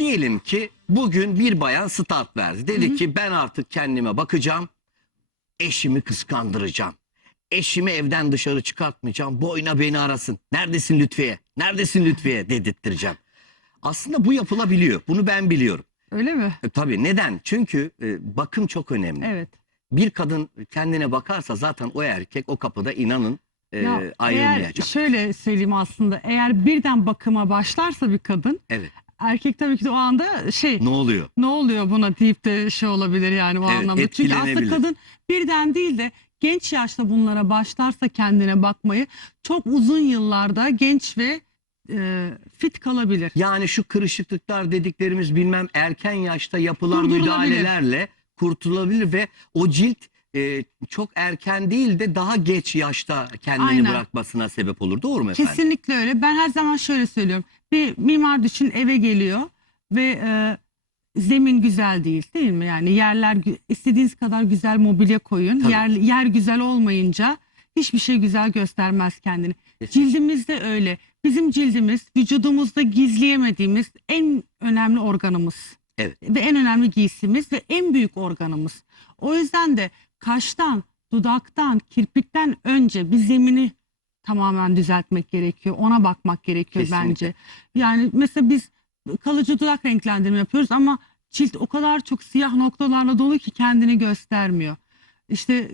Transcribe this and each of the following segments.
Diyelim ki bugün bir bayan start verdi. Dedi ki ben artık kendime bakacağım. Eşimi kıskandıracağım. Eşimi evden dışarı çıkartmayacağım. Boyuna beni arasın. Neredesin Lütfiye? Neredesin Lütfiye? dedirttireceğim. Aslında bu yapılabiliyor. Bunu ben biliyorum. Öyle mi? E, tabii neden? Çünkü e, bakım çok önemli. Evet. Bir kadın kendine bakarsa zaten o erkek o kapıda inanın e, Ya, ayrılmayacak. eğer şöyle söyleyeyim aslında eğer birden bakıma başlarsa bir kadın Evet. Erkek tabii ki de o anda şey Ne oluyor? ne oluyor buna deyip de şey olabilir yani o Evet, anlamda. Çünkü aslında etkilenebilir. kadın birden değil de genç yaşta bunlara başlarsa kendine bakmayı çok uzun yıllarda genç ve e, fit kalabilir. Yani şu kırışıklıklar dediklerimiz bilmem erken yaşta yapılan Durdurulabilir. müdahalelerle kurtulabilir ve o cilt e, çok erken değil de daha geç yaşta kendini Aynen. bırakmasına sebep olur. Doğru mu efendim? Kesinlikle öyle. Ben her zaman şöyle söylüyorum. Bir mimar düşün eve geliyor ve e, zemin güzel değil değil mi? Yani yerler istediğiniz kadar güzel mobilya koyun. Tabii. Yer, yer güzel olmayınca hiçbir şey güzel göstermez kendini. Kesinlikle. Cildimiz de öyle. Bizim cildimiz vücudumuzda gizleyemediğimiz en önemli organımız. Evet. Ve en önemli giysimiz ve en büyük organımız. O yüzden de kaştan, dudaktan, kirpikten önce bir zemini tamamen düzeltmek gerekiyor. Ona bakmak gerekiyor Kesinlikle. bence. Yani mesela biz kalıcı dudak renklendirme yapıyoruz ama cilt o kadar çok siyah noktalarla dolu ki kendini göstermiyor. İşte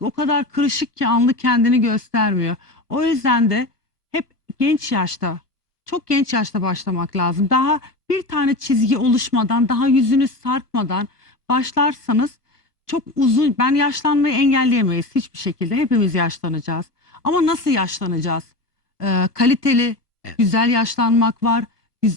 o kadar kırışık ki anlı kendini göstermiyor. O yüzden de hep genç yaşta, çok genç yaşta başlamak lazım. Daha bir tane çizgi oluşmadan, daha yüzünüz sarkmadan başlarsanız çok uzun, ben yaşlanmayı engelleyemeyiz hiçbir şekilde. Hepimiz yaşlanacağız. Ama nasıl yaşlanacağız? Ee, kaliteli, Evet. güzel yaşlanmak var.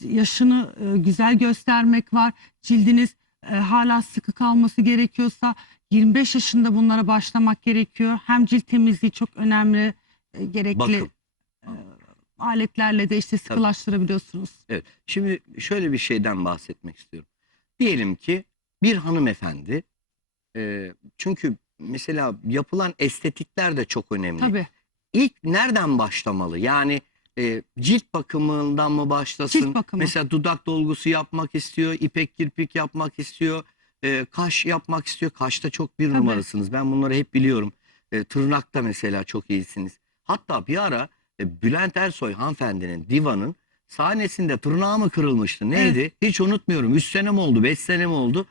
Yaşını e, güzel göstermek var. Cildiniz e, hala sıkı kalması gerekiyorsa 25 yaşında bunlara başlamak gerekiyor. Hem cilt temizliği çok önemli, e, gerekli e, aletlerle de işte sıkılaştırabiliyorsunuz. Evet. Şimdi şöyle bir şeyden bahsetmek istiyorum. Diyelim ki bir hanımefendi e, çünkü mesela yapılan estetikler de çok önemli. Tabii. İlk nereden başlamalı? Yani e, cilt bakımından mı başlasın? Cilt bakımı. Mesela dudak dolgusu yapmak istiyor, ipek kirpik yapmak istiyor, e, kaş yapmak istiyor. Kaşta çok bir Tabii. numarasınız. Ben bunları hep biliyorum. E, tırnakta mesela çok iyisiniz. Hatta bir ara e, Bülent Ersoy hanımefendinin, divanın sahnesinde tırnağı mı kırılmıştı? Neydi? Hiç unutmuyorum. 3 sene mi oldu, 5 sene mi oldu?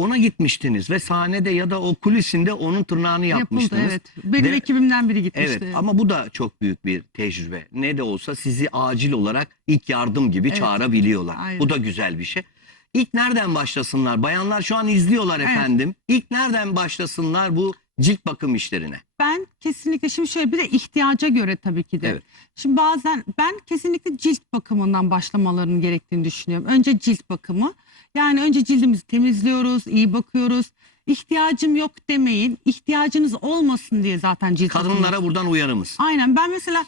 Ona gitmiştiniz ve sahnede ya da o kulisinde onun tırnağını Yapıldı yapmıştınız. evet. Benim Ve- ekibimden biri gitmişti. Evet ama bu da çok büyük bir tecrübe. Ne de olsa sizi acil olarak ilk yardım gibi Evet. çağırabiliyorlar. Aynen. Bu da güzel bir şey. İlk nereden başlasınlar? Bayanlar şu an izliyorlar Evet. efendim. İlk nereden başlasınlar bu cilt bakım işlerine? Ben kesinlikle şimdi şöyle bir de ihtiyaca göre tabii ki de. Evet. Şimdi bazen ben kesinlikle cilt bakımından başlamalarının gerektiğini düşünüyorum. Önce cilt bakımı. Yani önce cildimizi temizliyoruz, iyi bakıyoruz. İhtiyacım yok demeyin. İhtiyacınız olmasın diye zaten cilt bakımı Kadınlara buradan uyarımız. Aynen ben mesela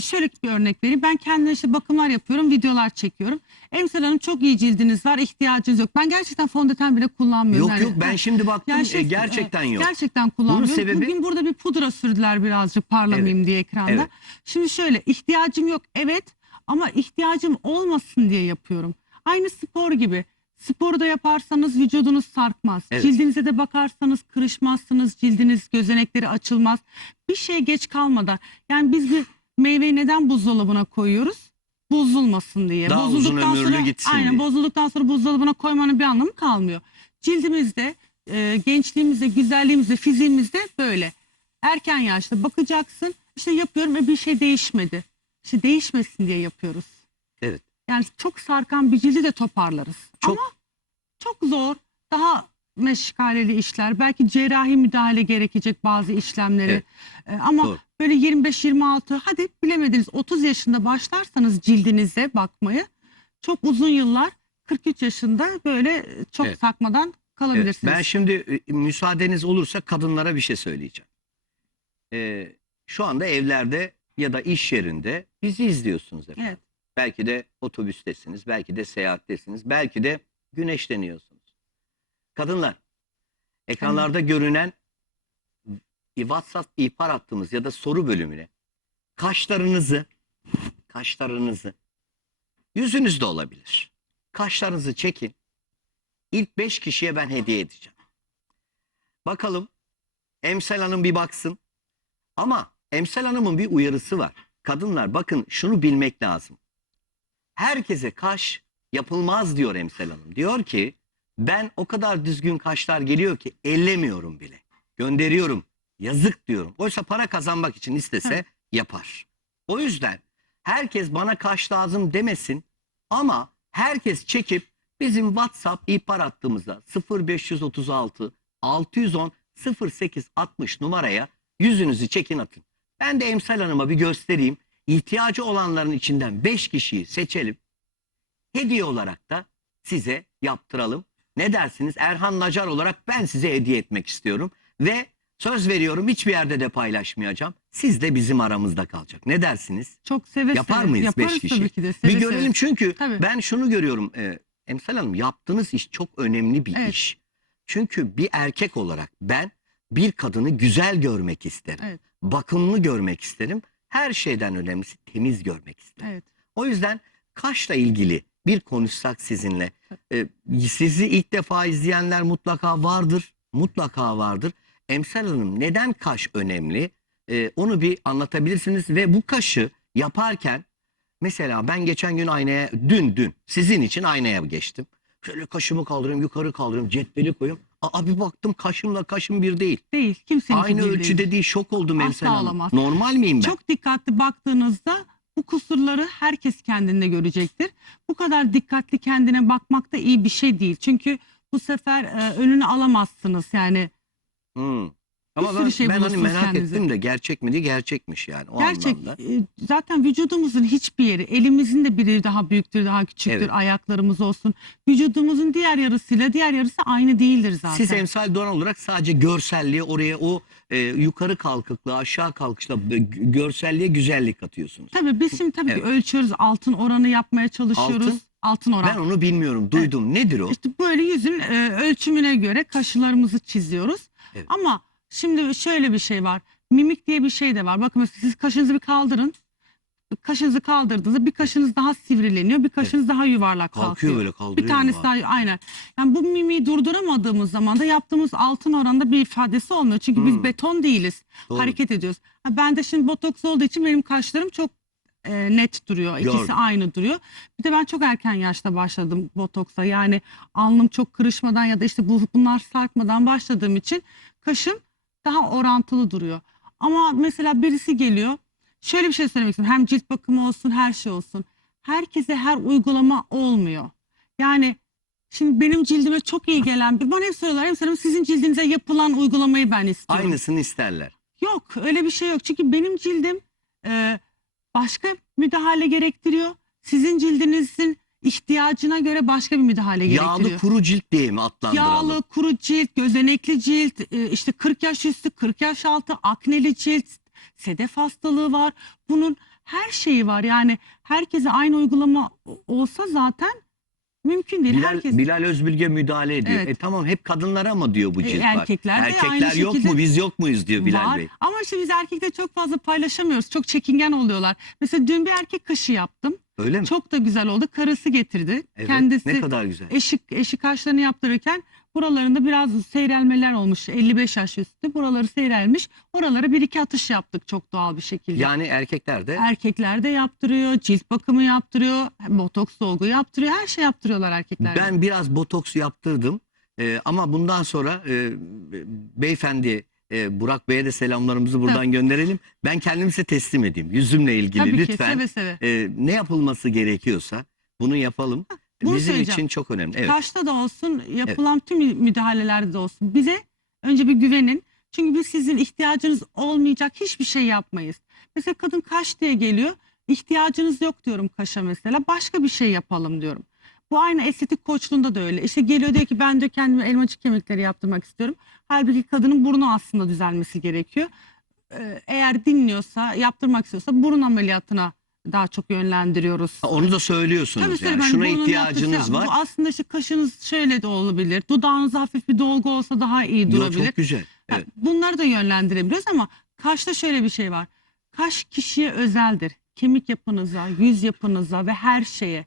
şöyle bir örnek vereyim. Ben kendime işte bakımlar yapıyorum, videolar çekiyorum. Emsal Hanım çok iyi cildiniz var, ihtiyacınız yok. Ben gerçekten fondöten bile kullanmıyorum. Yok Yani- yok ben şimdi baktım Yani e, şey, gerçekten e, yok. Gerçekten kullanmıyorum. sebebi- Bugün burada bir pudra sürdüler birazcık parlamayayım diye ekranda. Evet. Şimdi şöyle ihtiyacım yok evet ama ihtiyacım olmasın diye yapıyorum. Aynı spor gibi. Sporu da yaparsanız vücudunuz sarkmaz. Evet. Cildinize de bakarsanız kırışmazsınız. Cildiniz gözenekleri açılmaz. Bir şey geç kalmadan. Yani biz bir meyveyi neden buzdolabına koyuyoruz? Bozulmasın diye. Daha uzun ömürlü gitsin aynen, diye. bozulduktan sonra buzdolabına koymanın bir anlamı kalmıyor. Cildimizde, e, gençliğimizde, güzelliğimizde, fiziğimizde böyle. Erken yaşta bakacaksın. İşte yapıyorum ve bir şey değişmedi. İşte değişmesin diye yapıyoruz. Evet. Yani çok sarkan bir cildi de toparlarız. Çok- Ama çok zor. Daha meşgaleli işler. Belki cerrahi müdahale gerekecek bazı işlemleri. Evet. E, ama Doğru. böyle 25-26 hadi bilemediniz 30 yaşında başlarsanız cildinize bakmayı çok uzun yıllar 43 yaşında böyle çok Evet. sarkmadan Evet, kalabilirsiniz. ben şimdi e, müsaadeniz olursa kadınlara bir şey söyleyeceğim. E, şu anda evlerde ya da iş yerinde bizi izliyorsunuz efendim. Evet. Belki de otobüstesiniz, belki de seyahattesiniz, belki de güneşleniyorsunuz. Kadınlar, ekranlarda görünen WhatsApp ihbar hattımız ya da soru bölümüne kaşlarınızı, kaşlarınızı, yüzünüzde olabilir. kaşlarınızı çekin. İlk 5 kişiye ben hediye edeceğim. Bakalım Emsel Hanım bir baksın. Ama Emsel Hanım'ın bir uyarısı var. Kadınlar bakın şunu bilmek lazım. Herkese kaş yapılmaz diyor Emsel Hanım. Diyor ki ben o kadar düzgün kaşlar geliyor ki ellemiyorum bile. Gönderiyorum. Yazık diyorum. Oysa para kazanmak için istese yapar. O yüzden herkes bana kaş lazım demesin ama herkes çekip bizim WhatsApp ihbar hattımıza 0536 610 0860 numaraya yüzünüzü çekin atın. Ben de Emsal Hanım'a bir göstereyim. İhtiyacı olanların içinden 5 kişiyi seçelim. Hediye olarak da size yaptıralım. Ne dersiniz? Erhan Nacar olarak ben size hediye etmek istiyorum. Ve söz veriyorum hiçbir yerde de paylaşmayacağım. Siz de bizim aramızda kalacak. Ne dersiniz? Çok seve Yapar seve. mıyız beş Yaparız kişi? tabii ki de. Seve bir seve. görelim çünkü Tabii. ben şunu görüyorum. E, Emsal Hanım yaptığınız iş çok önemli bir Evet. iş. Çünkü bir erkek olarak ben bir kadını güzel görmek isterim. Evet. Bakımlı görmek isterim. Her şeyden önemlisi temiz görmek isterim. Evet. O yüzden kaşla ilgili bir konuşsak sizinle. E, sizi ilk defa izleyenler mutlaka vardır. Mutlaka vardır. Emsal Hanım neden kaş önemli? E, onu bir anlatabilirsiniz ve bu kaşı yaparken mesela ben geçen gün aynaya dün dün sizin için aynaya geçtim. Şöyle kaşımı kaldırıyorum yukarı kaldırıyorum cetveli koyuyorum. Aa bir baktım kaşımla kaşım bir değil. Değil. Kimsenin Aynı ölçüde değil şok oldum Emsal Hanım. olamaz. Normal miyim ben? Çok dikkatli baktığınızda bu kusurları herkes kendinde görecektir. Bu kadar dikkatli kendine bakmak da iyi bir şey değil. Çünkü bu sefer e, önünü alamazsınız yani. Hmm. Ama sürü ben, şey ben hani bulursunuz merak kendinize. ettim de gerçek mi diye gerçekmiş yani o Gerçek anlamda. e, zaten vücudumuzun hiçbir yeri elimizin de biri daha büyüktür daha küçüktür Evet. ayaklarımız olsun. Vücudumuzun diğer yarısıyla diğer yarısı aynı değildir zaten. Siz emsal doğan olarak sadece görselliğe oraya o e, yukarı kalkıklığa aşağı kalkışla e, görselliğe güzellik katıyorsunuz. Tabii biz şimdi tabii Evet. ki ölçüyoruz altın oranı yapmaya çalışıyoruz. Altın? Altın, oran. Ben onu bilmiyorum duydum nedir o? İşte böyle yüzün e, ölçümüne göre kaşlarımızı çiziyoruz. Evet. Ama şimdi şöyle bir şey var. Mimik diye bir şey de var. Bakın mesela siz kaşınızı bir kaldırın. Kaşınızı kaldırdığınızda bir kaşınız daha sivrileniyor, bir kaşınız daha yuvarlak Kalkıyor kalkıyor. böyle kaldırıyor. Bir tanesi daha aynen. Yani bu mimiği durduramadığımız zaman da yaptığımız altın oranda bir ifadesi olmuyor. Çünkü Hmm. biz beton değiliz. Doğru. Hareket ediyoruz. Ha, ben de şimdi botoks olduğu için benim kaşlarım çok e, net duruyor. İkisi Gördüm. aynı duruyor. Bir de ben çok erken yaşta başladım botoksa. Yani alnım çok kırışmadan ya da işte bu bunlar sarkmadan başladığım için kaşım daha orantılı duruyor. Ama mesela birisi geliyor. Şöyle bir şey söylemek istiyorum. Hem cilt bakımı olsun, her şey olsun. Herkese her uygulama olmuyor. Yani şimdi benim cildime çok iyi gelen bir bana hep soruyorlar. Hep soruyorlar, sizin cildinize yapılan uygulamayı ben istiyorum. Aynısını isterler. Yok öyle bir şey yok. Çünkü benim cildim e, başka müdahale gerektiriyor. Sizin cildinizin ihtiyacına göre başka bir müdahale gerektiriyor. Yağlı kuru cilt diye mi adlandıralım? Yağlı, kuru cilt, gözenekli cilt, e, işte 40 yaş üstü, 40 yaş altı, akneli cilt, sedef hastalığı var. Bunun her şeyi var. Yani herkese aynı uygulama olsa zaten mümkün değil. Bilal, Herkes Bilal Özbilge müdahale ediyor. Evet. E tamam hep kadınlara mı diyor bu E, cilt var? erkekler de Erkekler aynı yok şekilde mu biz yok muyuz diyor Bilal var. Bey. Ama işte biz erkekler çok fazla paylaşamıyoruz. Çok çekingen oluyorlar. Mesela dün bir erkek kaşı yaptım. Öyle mi? Çok da güzel oldu. Karısı getirdi. evet. Kendisi Ne kadar güzel. eşi, eşi kaşlarını yaptırırken buralarında biraz seyrelmeler olmuş. 55 yaş üstü. Buraları seyrelmiş. Oralara bir iki atış yaptık çok doğal bir şekilde. Yani erkekler de Erkekler de yaptırıyor. Cilt bakımı yaptırıyor. Botoks dolgu yaptırıyor. Her şey yaptırıyorlar erkekler. Ben biraz botoks yaptırdım Ee, ama bundan sonra e, beyefendi e, Burak Bey'e de selamlarımızı buradan gönderelim. Ben kendimi size teslim edeyim yüzümle ilgili Tabii ki lütfen seve seve. e, ne yapılması gerekiyorsa bunu yapalım. bunu Bizim söyleyeceğim. için çok önemli. Evet. Kaşta da olsun, yapılan tüm müdahalelerde de olsun. Bize önce bir güvenin. Çünkü biz sizin ihtiyacınız olmayacak hiçbir şey yapmayız. Mesela kadın kaş diye geliyor. İhtiyacınız yok diyorum kaşa mesela. Başka bir şey yapalım diyorum. Bu aynı estetik koçluğunda da öyle. İşte geliyor diyor ki ben de kendime elmacık kemikleri yaptırmak istiyorum. Halbuki kadının burnu aslında düzelmesi gerekiyor. Ee, Eğer dinliyorsa, yaptırmak istiyorsa burun ameliyatına daha çok yönlendiriyoruz. Onu da söylüyorsunuz Tabii yani. tabii. Şuna burnun ihtiyacınız yapısı- var. Bu aslında işte kaşınız şöyle de olabilir. Dudağınızda hafif bir dolgu olsa daha iyi Yo, durabilir. çok güzel. Ha, Evet. Bunları da yönlendirebiliyoruz ama kaşta şöyle bir şey var. Kaş kişiye özeldir. Kemik yapınıza, yüz yapınıza ve her şeye.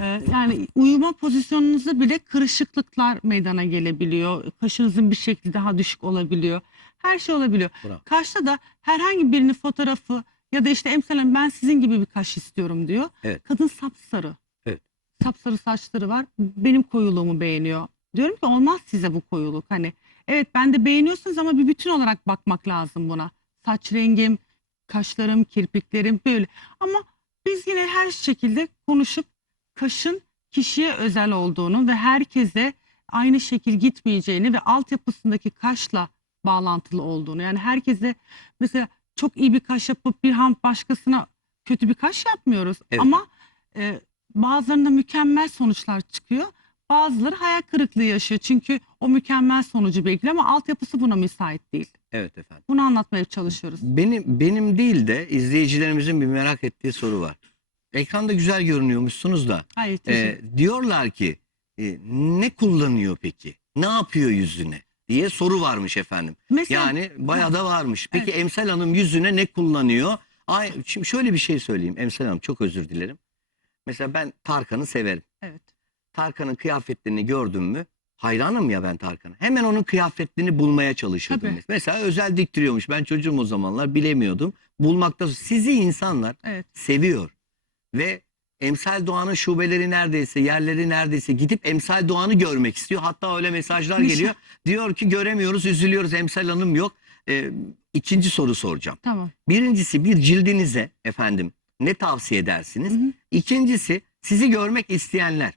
Ee, yani uyuma pozisyonunuzda bile kırışıklıklar meydana gelebiliyor. Kaşınızın bir şekli daha düşük olabiliyor. Her şey olabiliyor. Bravo. Kaşta da herhangi birinin fotoğrafı ya da işte emsal hanım ben sizin gibi bir kaş istiyorum diyor. Evet. Kadın sapsarı. Evet. Sapsarı saçları var. Benim koyuluğumu beğeniyor. Diyorum ki olmaz size bu koyuluk. Hani evet ben de beğeniyorsunuz ama bir bütün olarak bakmak lazım buna. Saç rengim, kaşlarım, kirpiklerim böyle. Ama biz yine her şekilde konuşup kaşın kişiye özel olduğunu ve herkese aynı şekil gitmeyeceğini ve altyapısındaki kaşla bağlantılı olduğunu. Yani herkese mesela çok iyi bir kaş yapıp bir ham başkasına kötü bir kaş yapmıyoruz. Evet. Ama e, bazılarında mükemmel sonuçlar çıkıyor. Bazıları hayal kırıklığı yaşıyor. Çünkü o mükemmel sonucu bekliyor ama altyapısı buna müsait değil. Evet efendim. Bunu anlatmaya çalışıyoruz. Benim benim değil de izleyicilerimizin bir merak ettiği soru var. Ekranda güzel görünüyormuşsunuz da Hayır, e, teşekkür diyorlar ki e, ne kullanıyor peki? Ne yapıyor yüzüne? diye soru varmış efendim. Mesela Yani bayağı da varmış. Peki Evet. Emsal Hanım yüzüne ne kullanıyor? Ay, şimdi şöyle bir şey söyleyeyim Emsal Hanım çok özür dilerim. Mesela ben Tarkan'ı severim. evet. Tarkan'ın kıyafetlerini gördüm mü hayranım ya ben Tarkan'a. Hemen onun kıyafetlerini bulmaya çalışıyordum. Tabii. Mesela özel diktiriyormuş. Ben çocuğum o zamanlar bilemiyordum. Bulmakta sizi insanlar Evet. seviyor. Ve Emsal Doğan'ın şubeleri neredeyse, yerleri neredeyse gidip Emsal Doğan'ı görmek istiyor. Hatta öyle mesajlar Nişan- geliyor. Diyor ki göremiyoruz, üzülüyoruz. Emsal Hanım yok. Ee, ikinci soru soracağım. Tamam. Birincisi bir cildinize efendim ne tavsiye edersiniz? Hı hı. İkincisi sizi görmek isteyenler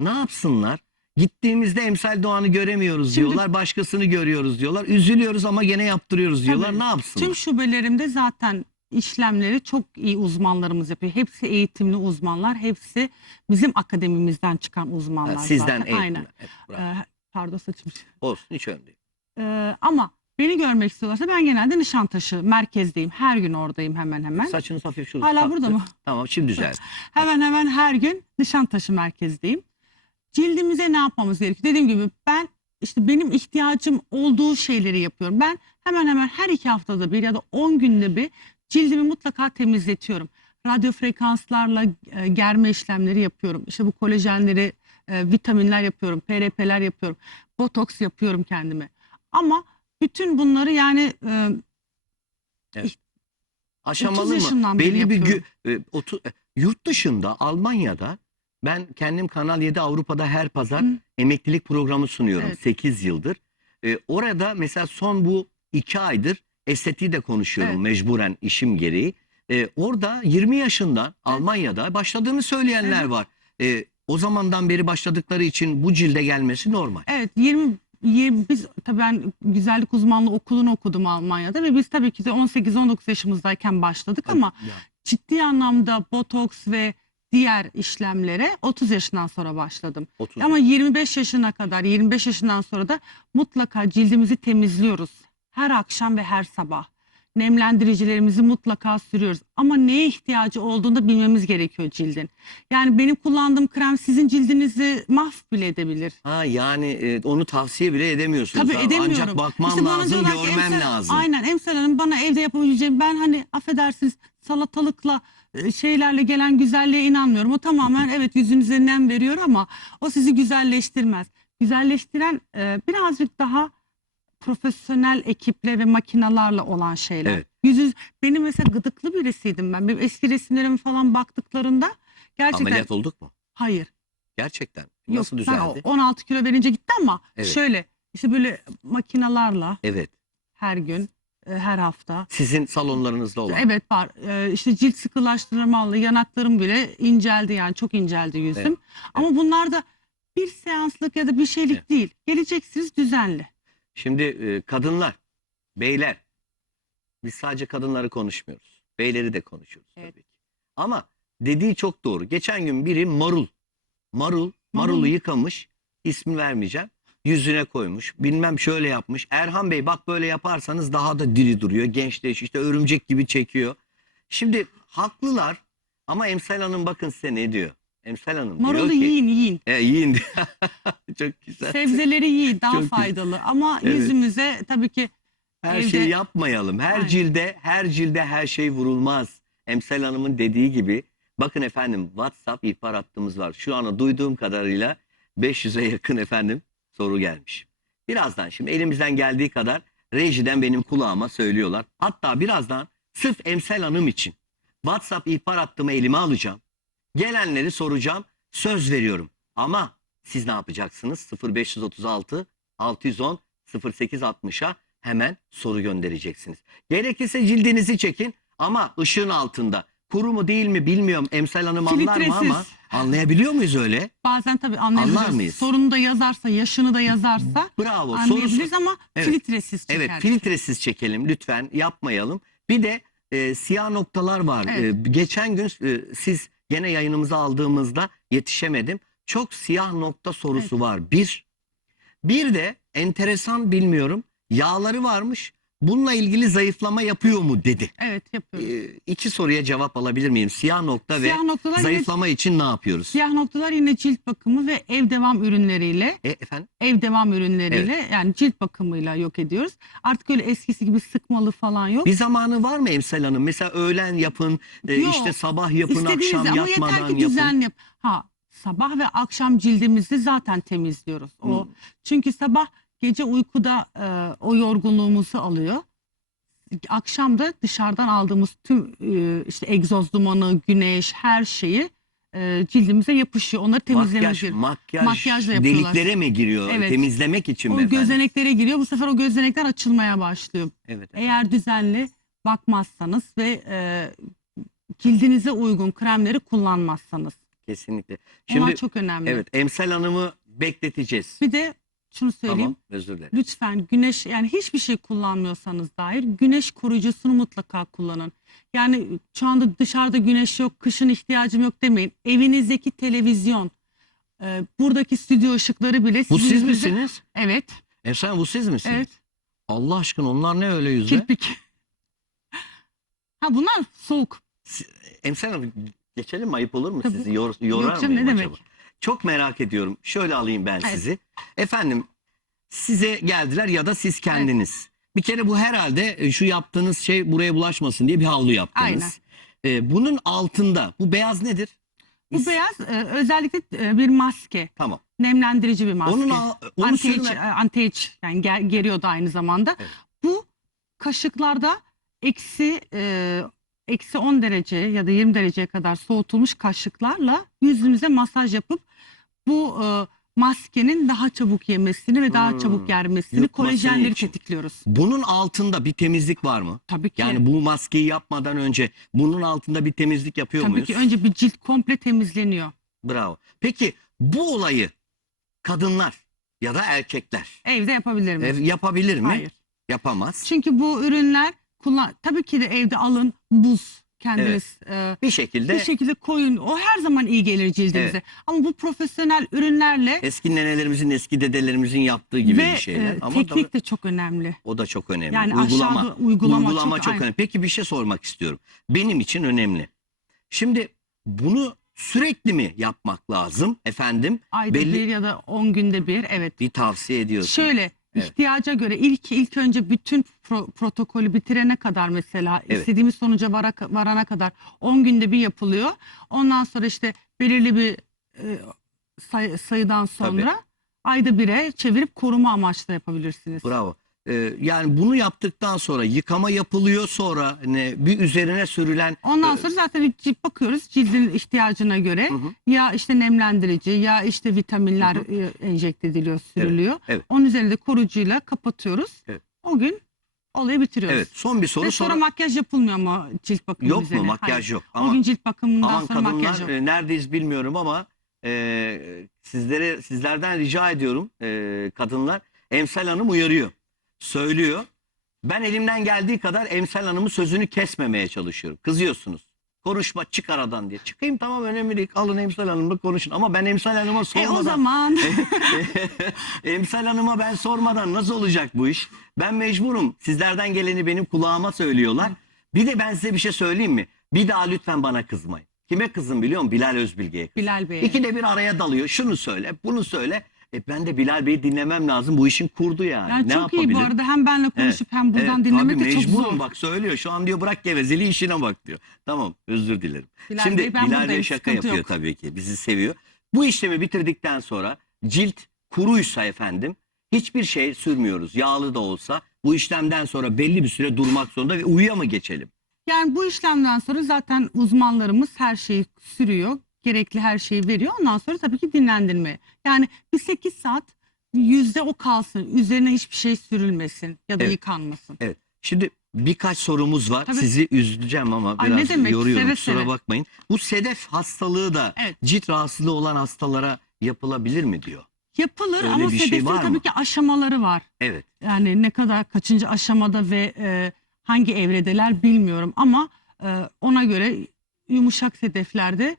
ne yapsınlar? Gittiğimizde Emsal Doğan'ı göremiyoruz Şimdi- diyorlar. Başkasını görüyoruz diyorlar. Üzülüyoruz ama gene yaptırıyoruz diyorlar. Tabii. Ne yapsınlar? Tüm şubelerimde zaten işlemleri çok iyi uzmanlarımız yapıyor. Hepsi eğitimli uzmanlar. Hepsi bizim akademimizden çıkan uzmanlar. Ha, sizden zaten. eğitim. Aynen. Evet, bravo. Ee, pardon saçım. Olsun hiç önemli değil. Ee, ama beni görmek istiyorlarsa ben genelde Nişantaşı merkezdeyim. Her gün oradayım hemen hemen. Saçınız hafif şu. Hala burada mı? Tamam şimdi düzel. Hemen hemen her gün Nişantaşı merkezdeyim. Cildimize ne yapmamız gerekiyor? Dediğim gibi ben işte benim ihtiyacım olduğu şeyleri yapıyorum. Ben hemen hemen her iki haftada bir ya da 10 günde bir cildimi mutlaka temizletiyorum. Radyo frekanslarla e, germe işlemleri yapıyorum. İşte bu kolajenleri, e, vitaminler yapıyorum, PRP'ler yapıyorum. Botoks yapıyorum kendime. Ama bütün bunları yani e, Aşamalı 30 mı? yaşından beri Belli bir gü- yapıyorum. e, otu- e, yurt dışında Almanya'da ben kendim Kanal 7 Avrupa'da her pazar Hı. emeklilik programı sunuyorum. Evet. 8 yıldır. E, orada mesela son bu 2 aydır estetiği de konuşuyorum Evet. mecburen işim gereği. E, orada 20 yaşından Almanya'da başladığını söyleyenler var. E, o zamandan beri başladıkları için bu cilde gelmesi normal. Evet 20 20 biz tabii ben güzellik uzmanlığı okulunu okudum Almanya'da ve biz tabii ki de 18-19 yaşımızdayken başladık ama ciddi anlamda botoks ve diğer işlemlere 30 yaşından sonra başladım. 30 Ama 25 yaşına kadar 25 yaşından sonra da mutlaka cildimizi temizliyoruz. Her akşam ve her sabah. Nemlendiricilerimizi mutlaka sürüyoruz. Ama neye ihtiyacı olduğunu da bilmemiz gerekiyor cildin. Yani benim kullandığım krem sizin cildinizi mahv bile edebilir. Ha yani e, onu tavsiye bile edemiyorsunuz. Tabii edemiyorum. Ancak bakmam İşte bana lazım, diyorlar ki, görmem Emsal- lazım. Aynen Emsal Hanım bana evde yapabileceğim ben hani affedersiniz salatalıkla e, şeylerle gelen güzelliğe inanmıyorum. O tamamen evet yüzünüze nem veriyor ama o sizi güzelleştirmez. Güzelleştiren e, birazcık daha profesyonel ekiple ve makinalarla olan şeyler. Evet. Yüzü benim mesela gıdıklı birisiydim ben. Benim eski resimlerime falan baktıklarında gerçekten Ameliyat olduk mu? hayır. Gerçekten. Yok, Nasıl ben düzeldi? o 16 kilo verince gitti ama Evet. şöyle işte böyle makinalarla Evet. her gün, e, her hafta. Sizin salonlarınızda olan. Evet var. E, işte cilt sıkılaştırmalı yanaklarım bile inceldi yani çok inceldi yüzüm. Evet, Ama bunlar da bir seanslık ya da bir şeylik Evet. değil. Geleceksiniz düzenli. Şimdi e, kadınlar, beyler. Biz sadece kadınları konuşmuyoruz. Beyleri de konuşuyoruz Evet. tabii ki. Ama dediği çok doğru. Geçen gün biri marul. Marul, marulu Marul. yıkamış. ismi vermeyeceğim. Yüzüne koymuş. Bilmem şöyle yapmış. Erhan Bey bak böyle yaparsanız daha da diri duruyor. Gençleş işte örümcek gibi çekiyor. Şimdi haklılar ama Emsal Hanım bakın size ne diyor. Emsal Hanım Marulu diyor ki. yiyin yiyin. E, yiyin diyor. çok güzel. Sebzeleri yiyin daha Çok faydalı. Ama Evet. yüzümüze tabii ki Her Evde- şeyi yapmayalım. Her Aynen. cilde, her cilde her şey vurulmaz. Emsal Hanım'ın dediği gibi Bakın efendim WhatsApp ihbar hattımız var. Şu anda duyduğum kadarıyla 500'e yakın efendim soru gelmiş. Birazdan şimdi elimizden geldiği kadar rejiden benim kulağıma söylüyorlar. Hatta birazdan sırf Emsel Hanım için WhatsApp ihbar hattımı elime alacağım. Gelenleri soracağım. Söz veriyorum. Ama siz ne yapacaksınız? 0536 610 0860'a hemen soru göndereceksiniz. Gerekirse cildinizi çekin ama ışığın altında. Kuru mu değil mi bilmiyorum. Emsel Hanım anlar mı ama Filtresiz. anlayabiliyor muyuz öyle? Bazen tabii. Anlar mıyız? Sorunu da yazarsa, yaşını da yazarsa Bravo. anlayabiliriz Sorusu, ama Evet. filtresiz çeker. Evet filtresiz çekelim lütfen yapmayalım. Bir de e, siyah noktalar var. Evet. E, geçen gün e, siz gene yayınımıza aldığımızda yetişemedim. Çok siyah nokta sorusu var. Bir. Bir de enteresan bilmiyorum yağları varmış. Bununla ilgili zayıflama yapıyor mu dedi. Evet yapıyoruz. iki soruya cevap alabilir miyim? Siyah nokta Siyah ve noktalar zayıflama için ne yapıyoruz? siyah noktalar yine cilt bakımı ve ev devam ürünleriyle E, efendim? ev devam ürünleriyle yani cilt bakımıyla yok ediyoruz. Artık öyle eskisi gibi sıkmalı falan yok. Bir zamanı var mı Emsel Hanım? Mesela öğlen yapın, e, Yok. işte sabah yapın, İstediğiniz akşam ama yeter yatmadan ki yapın. düzenli yap. Ha sabah ve akşam cildimizi zaten temizliyoruz. O Hmm. çünkü sabah gece uykuda e, o yorgunluğumuzu alıyor. Akşam da dışarıdan aldığımız tüm e, işte egzoz dumanı, güneş, her şeyi e, cildimize yapışıyor. Onları temizlememiz Makyaj, makyaj Makyajla yapıyorlar. deliklere mi giriyor? Evet. Temizlemek için mi O efendim? gözeneklere giriyor. Bu sefer o gözenekler açılmaya başlıyor. Evet. Eğer düzenli bakmazsanız ve e, cildinize uygun kremleri kullanmazsanız. Kesinlikle. Onlar Şimdi çok önemli. evet Emsel Hanım'ı bekleteceğiz. Bir de şunu söyleyeyim. Tamam özür dilerim. Lütfen güneş yani hiçbir şey kullanmıyorsanız dair güneş koruyucusunu mutlaka kullanın. Yani şu anda dışarıda güneş yok, kışın ihtiyacım yok demeyin. Evinizdeki televizyon, e, buradaki stüdyo ışıkları bile Bu siz yüzünüze- misiniz? Evet, Hanım bu siz misiniz? evet. Allah aşkına onlar ne öyle yüzde? Kirpik. Ha bunlar soğuk. Emsel Hanım geçelim mi ayıp olur mu Tabii. sizi? Yor, yorar Yok canım, mıyım ne acaba? demek? Çok merak ediyorum. Şöyle alayım ben Evet. sizi. Efendim size geldiler ya da siz kendiniz. Bir kere bu herhalde e, şu yaptığınız şey buraya bulaşmasın diye bir havlu yaptınız. E, bunun altında bu beyaz nedir? Bu Biz- beyaz e, özellikle e, bir maske. Tamam. Nemlendirici bir maske. Onun onu anti sürme- anti yani ger, geriyor da aynı zamanda. Evet. Bu kaşıklarda eksi e, eksi 10 derece ya da 20 dereceye kadar soğutulmuş kaşıklarla yüzümüze masaj yapıp bu e, maskenin daha çabuk yemesini ve daha Hmm, çabuk germesini, yutmasını kolajenleri için. tetikliyoruz. Bunun altında bir temizlik var mı? Tabii ki. Yani bu maskeyi yapmadan önce bunun altında bir temizlik yapıyor tabii muyuz? ki önce bir cilt komple temizleniyor. Bravo. Peki bu olayı kadınlar ya da erkekler Evde yapabilir miyiz? yapabilir mi? Hayır. Yapamaz. Çünkü bu ürünler kullan tabii ki de evde alın buz kendiniz e, Bir şekilde bir şekilde koyun. O her zaman iyi gelir cildimize. Ama bu profesyonel ürünlerle eski nenelerimizin, eski dedelerimizin yaptığı gibi ve bir şeyler. e, Ama teknik tabii de çok önemli. o da çok önemli. Yani uygulama. aşağıda uygulama, çok, çok, aynen. önemli. Peki bir şey sormak istiyorum. Benim için önemli. Şimdi bunu sürekli mi yapmak lazım efendim? Ayda belli- bir ya da 10 günde bir evet. Bir tavsiye ediyorsun. Şöyle Evet. ihtiyaca göre ilk ilk önce bütün pro- protokolü bitirene kadar mesela Evet. istediğimiz sonuca vara- varana kadar 10 günde bir yapılıyor. Ondan sonra işte belirli bir e, say- sayıdan sonra ayda bire çevirip koruma amaçlı yapabilirsiniz. Bravo. Ee, yani bunu yaptıktan sonra yıkama yapılıyor sonra ne bir üzerine sürülen Ondan e, sonra zaten bir cilt bakıyoruz cildin ihtiyacına göre Hı ya işte nemlendirici ya işte vitaminler e, enjekte ediliyor, sürülüyor. evet. Onun üzerinde koruyucuyla kapatıyoruz. Evet. O gün olayı bitiriyoruz. Evet son bir soru Ve sonra sonra makyaj yapılmıyor ama cilt bakımı yok üzerine. mu makyaj Hayır. yok O ama gün cilt bakımından aman sonra makyaj yok. e, neredeyiz bilmiyorum ama e, sizlere sizlerden rica ediyorum e, kadınlar Emsel Hanım uyarıyor söylüyor ben elimden geldiği kadar Emsel Hanım'ın sözünü kesmemeye çalışıyorum kızıyorsunuz konuşma çık aradan diye çıkayım tamam önemli değil alın Emsel Hanım'la konuşun ama ben Emsel Hanım'a E sormadan o zaman Emsal Hanım'a ben sormadan nasıl olacak bu iş? Ben mecburum. Sizlerden geleni benim kulağıma söylüyorlar. Bir de ben size bir şey söyleyeyim mi? Bir daha lütfen bana kızmayın. Kime kızın biliyor musun? Bilal Özbilge'ye kızın. Bilal Bey. İkide bir araya dalıyor. Şunu söyle, bunu söyle. E ben de Bilal Bey'i dinlemem lazım. Bu işin kurdu yani. Yani ne çok iyi bu arada hem benle konuşup hem buradan Evet, dinlemek tabii de çok zor. bak söylüyor. Şu an diyor bırak gevezeliği işine bak diyor. Tamam özür dilerim. Bilal Şimdi Bey, ben Bilal Bey şaka yapıyor yok. tabii ki. Bizi seviyor. Bu işlemi bitirdikten sonra cilt kuruysa efendim hiçbir şey sürmüyoruz. Yağlı da olsa bu işlemden sonra belli bir süre durmak zorunda ve uyuya mı geçelim? Yani bu işlemden sonra zaten uzmanlarımız her şeyi sürüyor. Gerekli her şeyi veriyor. Ondan sonra tabii ki dinlendirme. Yani bir 8 saat yüzde o kalsın. Üzerine hiçbir şey sürülmesin ya da Evet. yıkanmasın. Evet. Şimdi birkaç sorumuz var. Tabii. Sizi üzüleceğim ama Ay, biraz demek, yoruyorum. seve Kusura seve. bakmayın. Bu sedef hastalığı da Evet. cilt rahatsızlığı olan hastalara yapılabilir mi diyor. Yapılır Öyle ama bir şey sedefin var tabii mı? ki aşamaları var. Evet. Yani ne kadar kaçıncı aşamada ve e, hangi evredeler bilmiyorum ama e, ona göre yumuşak sedeflerde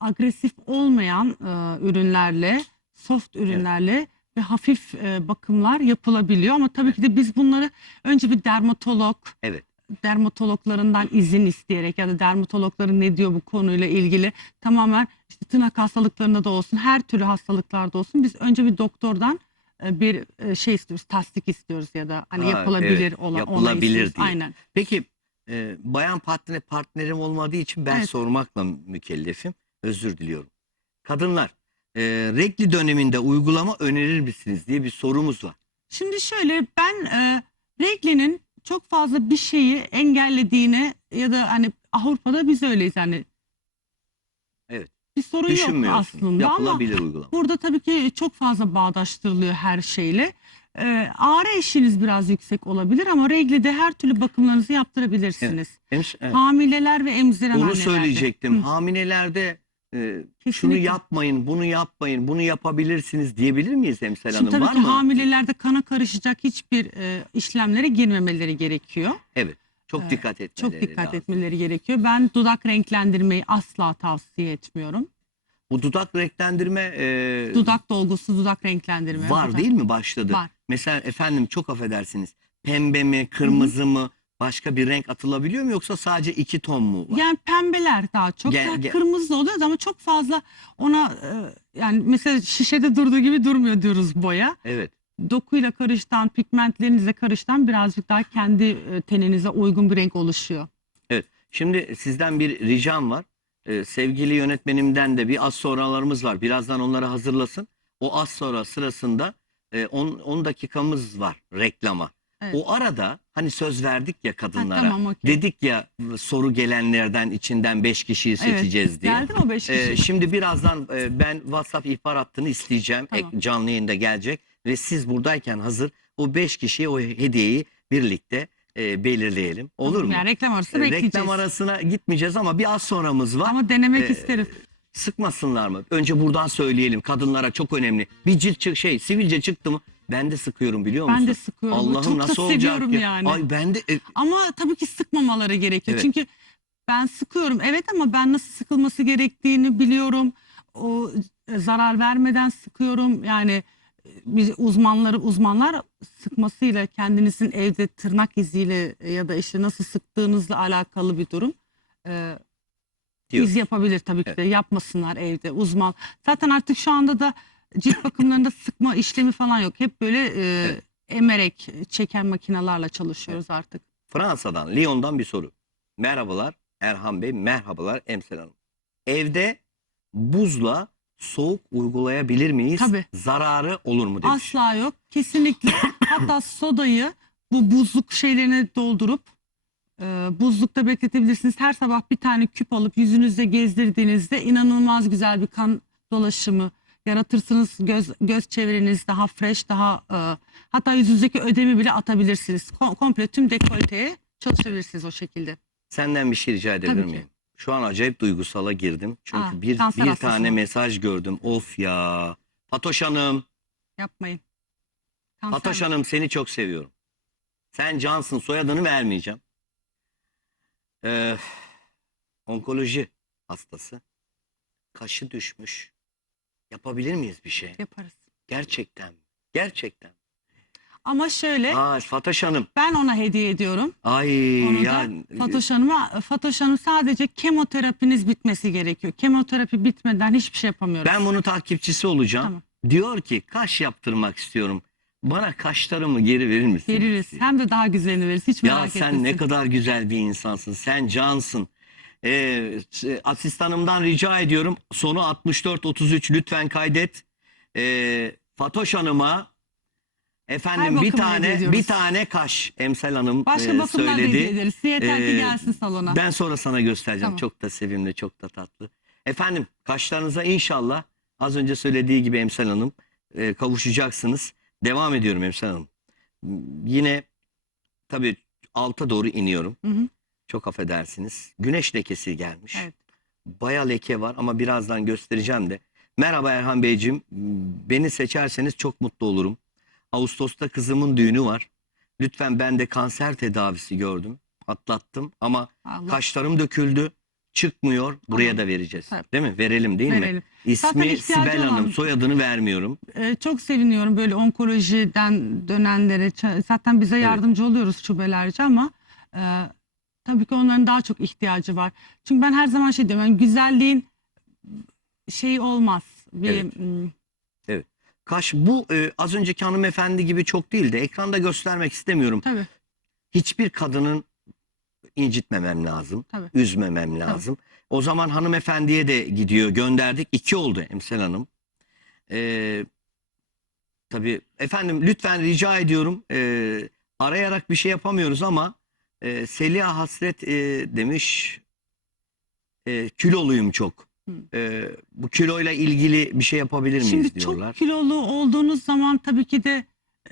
agresif olmayan e, ürünlerle, soft ürünlerle ve hafif e, bakımlar yapılabiliyor ama tabii ki de biz bunları önce bir dermatolog, Evet. dermatologlarından izin isteyerek ya da dermatologların ne diyor bu konuyla ilgili tamamen işte tırnak hastalıklarında da olsun, her türlü hastalıklarda olsun biz önce bir doktordan e, bir e, şey istiyoruz, tasdik istiyoruz ya da hani Ha, yapılabilir evet, olan yapılabilir istiyoruz. diye. Aynen. Peki e, bayan partner partnerim olmadığı için ben Evet. sormakla mükellefim. Özür diliyorum. Kadınlar e, regli döneminde uygulama önerir misiniz diye bir sorumuz var. Şimdi şöyle ben e, reglinin çok fazla bir şeyi engellediğine ya da hani Avrupa'da biz öyleyiz hani. Evet. Bir sorun yok Düşünmüyorsun. aslında ama Yapılabilir uygulama. Burada tabii ki çok fazla bağdaştırılıyor her şeyle. Ee, ağrı eşiğiniz biraz yüksek olabilir ama reglide her türlü bakımlarınızı yaptırabilirsiniz. Evet. Hamileler ve emziren Onu annelerde. söyleyecektim. Hamilelerde e, şunu kesinlikle. yapmayın, bunu yapmayın, bunu yapabilirsiniz diyebilir miyiz Emsel Şimdi Hanım? tabii Var ki mı? hamilelerde kana karışacak hiçbir e, işlemlere girmemeleri gerekiyor. Evet. Çok Ee, dikkat etmeleri Çok dikkat lazım. etmeleri gerekiyor. Ben dudak renklendirmeyi asla tavsiye etmiyorum. Bu dudak renklendirme e, Dudak dolgusu, dudak renklendirme. var değil mi? Başladı. Var. Mesela efendim çok affedersiniz. Pembe mi, kırmızı mı, başka bir renk atılabiliyor mu yoksa sadece iki ton mu var? Yani pembeler daha çok. Gel- Yani gel- Kırmızı oluyor ama çok fazla ona e, yani mesela şişede durduğu gibi durmuyor diyoruz boya. Evet. Dokuyla karıştan, pigmentlerinizle karıştan birazcık daha kendi e, teninize uygun bir renk oluşuyor. Şimdi sizden bir ricam var. Ee, sevgili yönetmenimden de bir az sonralarımız var. Birazdan onları hazırlasın. O az sonra sırasında 10 dakikamız var reklama. Evet. O arada hani söz verdik ya Ha, kadınlara. tamam okey. Dedik ya soru gelenlerden içinden 5 kişiyi Evet, seçeceğiz diye. Geldi mi o beş kişi? Ee, şimdi birazdan e, ben WhatsApp ihbar hattını isteyeceğim. Tamam. Ek- canlı yayında gelecek ve siz buradayken hazır o 5 kişiye o hediyeyi birlikte e, belirleyelim. Olur mu? Yani reklam arası E, bekleyeceğiz. Reklam arasına gitmeyeceğiz ama bir az sonramız var. Ama denemek Ee, isterim. Sıkmasınlar mı? Önce buradan söyleyelim. Kadınlara çok önemli. Bir cilt çık şey sivilce çıktı mı? Ben de sıkıyorum biliyor musun? Ben de sıkıyorum. Allah'ım çok nasıl da olacak seviyorum ya? yani. Ay ben de e, Ama tabii ki sıkmamaları gerekiyor. Evet. Çünkü ben sıkıyorum evet ama ben nasıl sıkılması gerektiğini biliyorum. O e, zarar vermeden sıkıyorum. Yani e, biz uzmanları uzmanlar sıkmasıyla kendinizin evde tırnak iziyle ya da işte nasıl sıktığınızla alakalı bir durum. Diyor. biz yapabilir tabii ki de yapmasınlar evde uzman. Zaten artık şu anda da cilt bakımlarında sıkma işlemi falan yok. Hep böyle e, Evet. emerek çeken makinelerle çalışıyoruz artık. Fransa'dan, Lyon'dan bir soru. Merhabalar Erhan Bey, merhabalar Emsel Hanım. Evde buzla soğuk uygulayabilir miyiz? Tabii. Zararı olur mu demiş. Asla yok. Kesinlikle. Hatta sodayı bu buzluk şeylerine doldurup e, buzlukta bekletebilirsiniz. Her sabah bir tane küp alıp yüzünüzde gezdirdiğinizde inanılmaz güzel bir kan dolaşımı yaratırsınız. Göz göz çevreniz daha fresh, daha e, hatta yüzünüzdeki ödemi bile atabilirsiniz. Kom- komple tüm dekolteye çalışabilirsiniz o şekilde. Senden bir şey rica edebilir Tabii ki. miyim? Şu an acayip duygusala girdim. Çünkü Aa, bir, kanser bir hastası tane mı? mesaj gördüm. Of ya. Fatoş Hanım, Yapmayın. Kanser Fatoş? Hanım seni çok seviyorum. Sen cansın soyadını vermeyeceğim. Ee, onkoloji hastası. Kaşı düşmüş. Yapabilir miyiz bir şey? Yaparız. Gerçekten. Gerçekten. Ama şöyle Aa Fatoş Hanım. ben ona hediye ediyorum. Ay Onu ya. da Fatoş Hanım'a, Fatoş Hanım sadece kemoterapiniz bitmesi gerekiyor. Kemoterapi bitmeden hiçbir şey yapamıyoruz. Ben bunun takipçisi olacağım. Tamam. Diyor ki kaş yaptırmak istiyorum. Bana kaşlarımı geri verir misin? Veririz. Hem de daha güzelini veririz. Hiç Ya merak sen etmesin. ne kadar güzel bir insansın. Sen cansın. S- asistanımdan rica ediyorum. Sonu 64-33 lütfen kaydet. Ee, Fatoş Hanım'a Her efendim bir tane bir tane kaş Emsel Hanım Başka e, bakımlar da hediye söyledi. ederiz. Yeter ki Ee, gelsin salona. Ben sonra sana göstereceğim. Tamam. Çok da sevimli, çok da tatlı. Efendim kaşlarınıza inşallah az önce söylediği gibi Emsel Hanım e, kavuşacaksınız. Devam ediyorum Emsel Hanım. Yine tabii alta doğru iniyorum. Hı hı. Çok affedersiniz. Güneş lekesi gelmiş. Evet. Baya leke var ama birazdan göstereceğim de. Merhaba Erhan Beyciğim. Beni seçerseniz çok mutlu olurum. Ağustos'ta kızımın düğünü var. Lütfen ben de kanser tedavisi gördüm. Atlattım ama Allah kaşlarım döküldü. Çıkmıyor. Buraya Tamam. da vereceğiz. Tabii. Değil mi? Verelim değil mi? verelim. Zaten İsmi Sibel Hanım. olan- Soyadını vermiyorum. Ee, çok seviniyorum böyle onkolojiden dönenlere. Zaten bize Evet. yardımcı oluyoruz şubelerce ama e, tabii ki onların daha çok ihtiyacı var. Çünkü ben her zaman şey diyorum yani güzelliğin şeyi olmaz. Bir, Evet. hmm, Kaş bu e, az önceki hanımefendi gibi çok değil de ekranda göstermek istemiyorum. tabii hiçbir kadının incitmemem lazım. Tabii. Üzmemem lazım. O zaman hanımefendiye de gidiyor. Gönderdik. İki oldu Emsel Hanım. Ee, tabii efendim lütfen rica ediyorum. Ee, arayarak bir şey yapamıyoruz ama e, Seliha Hasret e, demiş e, kiloluyum çok. Ee, bu kiloyla ilgili bir şey yapabilir miyiz Şimdi diyorlar. çok kilolu olduğunuz zaman tabii ki de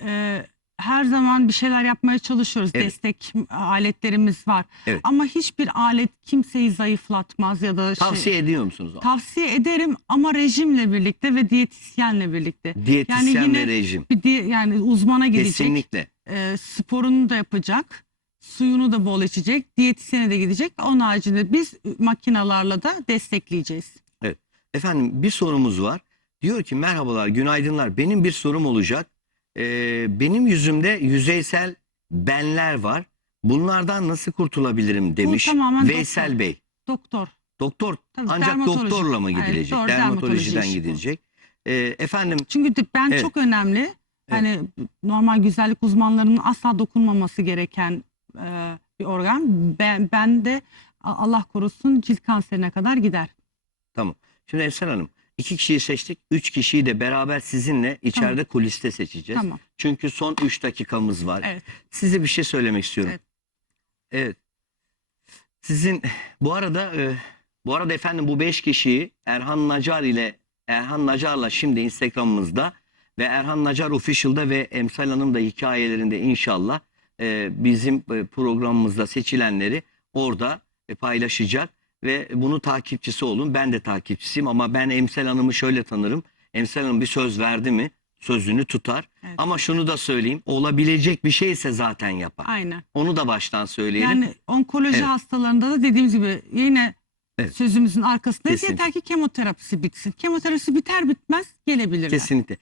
e, her zaman bir şeyler yapmaya çalışıyoruz. Evet. Destek aletlerimiz var. Evet. Ama hiçbir alet kimseyi zayıflatmaz ya da şey, Tavsiye ediyor musunuz? tavsiye ederim ama rejimle birlikte ve diyetisyenle birlikte. Diyetisyen Yani yine ve rejim. Bir diye, yani uzmana gidecek, Kesinlikle. e, sporunu da yapacak, suyunu da bol içecek, diyetisyene de gidecek. Onun haricinde biz makinalarla da destekleyeceğiz. Efendim bir sorumuz var. Diyor ki merhabalar, günaydınlar. Benim bir sorum olacak. Ee, benim yüzümde yüzeysel benler var. Bunlardan nasıl kurtulabilirim demiş tamamen Veysel doktor. Bey. Doktor. Doktor Tabii, ancak doktorla mı Evet, gidilecek? doğru, Dermatolojiden dermatoloji gidilecek. Ee, efendim Çünkü ben Evet. çok önemli. Hani normal güzellik uzmanlarının asla dokunmaması gereken e, bir organ. Ben, ben de Allah korusun cilt kanserine kadar gider. şimdi Efsane Hanım iki kişiyi seçtik. Üç kişiyi de beraber sizinle içeride kuliste seçeceğiz. Tamam. Çünkü son üç dakikamız var. Evet. Size bir şey söylemek istiyorum. Evet. Evet. Sizin bu arada e, bu arada efendim bu beş kişiyi Erhan Nacar ile Erhan Nacar'la şimdi Instagram'ımızda ve Erhan Nacar Official'da ve Emsal Hanım da hikayelerinde inşallah e, bizim e, programımızda seçilenleri orada e, paylaşacak ve bunu takipçisi olun. Ben de takipçisiyim ama ben Emsal Hanım'ı şöyle tanırım. Emsal Hanım bir söz verdi mi sözünü tutar. Evet. Ama şunu da söyleyeyim. Olabilecek bir şeyse zaten yapar. Aynen. Onu da baştan söyleyelim. Yani onkoloji Evet. hastalarında da dediğimiz gibi yine Evet. sözümüzün arkasındayız. Kesinlikle. Yeter ki kemoterapisi bitsin. Kemoterapisi biter bitmez gelebilirler. Kesinlikle.